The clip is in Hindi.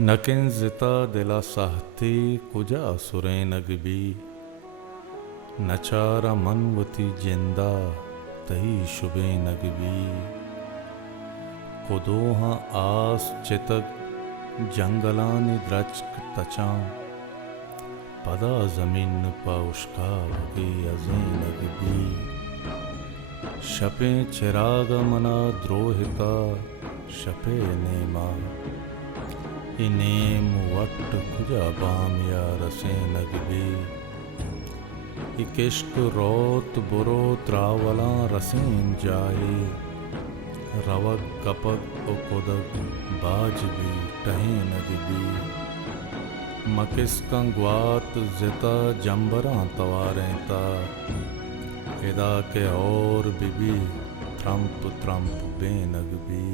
नकिन जिता दिला साहती कुजा सुरे नगबी नचारा मनवती जिंदा तही शुबे नगबी कुदोहा आस चितक जंगलानी द्रचक तचा पदा जमीन पाउश्का वगे अजे नगबी शपे चिराग मना द्रोहिता शपे नेमा इनेम वट खुजा बाम या रसे नगबी इकिश्क रोत बुरो त्रावला रसें जाए रवक कपक उकुदक बाज भी टहे नगबी मकिस कंगवात जिता जंबरा तवारें ता हिदा के और बिबी त्रंप त्रंप बेनगबी